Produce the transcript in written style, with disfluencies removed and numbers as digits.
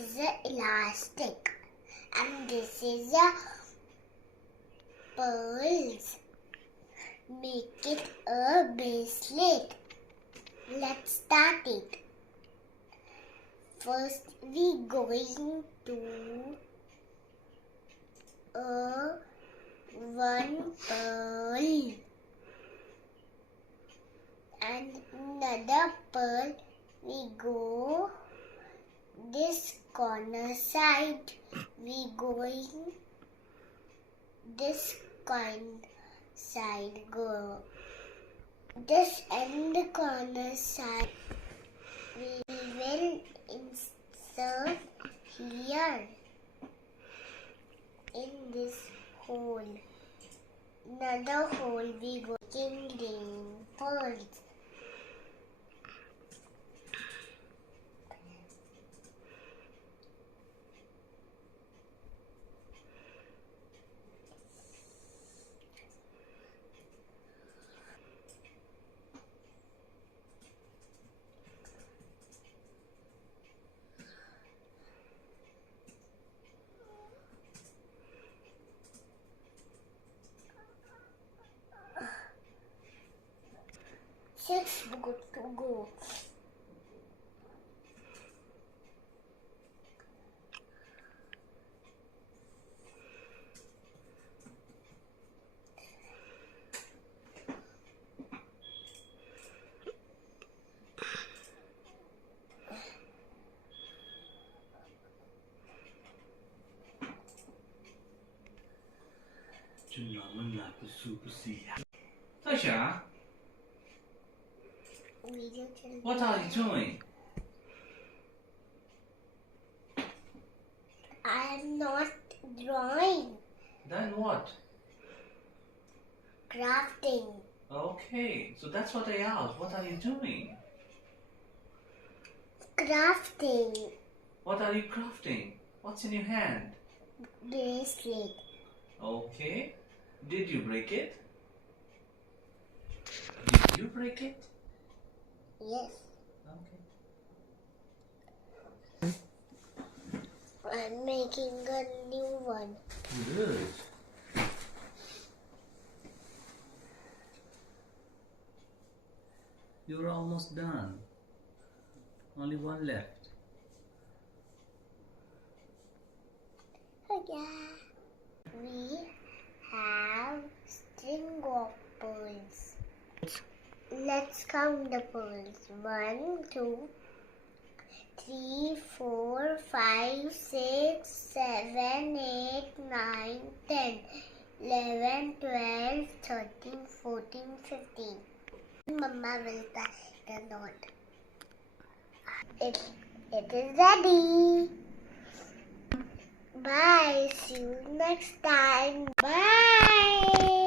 is a elastic, and this is a pearls. Make it a bracelet. Let's start it. First, we going to one pearl and another pearl. We go this corner side. We going this side. Go this end corner side. We will insert here in this hole. Another hole we go in the pearls. Six good to go. Toyesha, what are you doing? I am not drawing. Then what? Crafting. Okay, so that's what I asked. What are you doing? Crafting. What are you crafting? What's in your hand? Bracelet. Okay. Did you break it? Did you break it? Yes. Okay. I'm making a new one. Good. You're almost done. Only one left. Okay. We have string of pearls. Let's count the pearls. 1, 2, 3, 4, 5, 6, 7, 8, 9, 10, 11, 12, 13, 14, 15. Mama will tie the knot. It is ready. Bye. See you next time. Bye.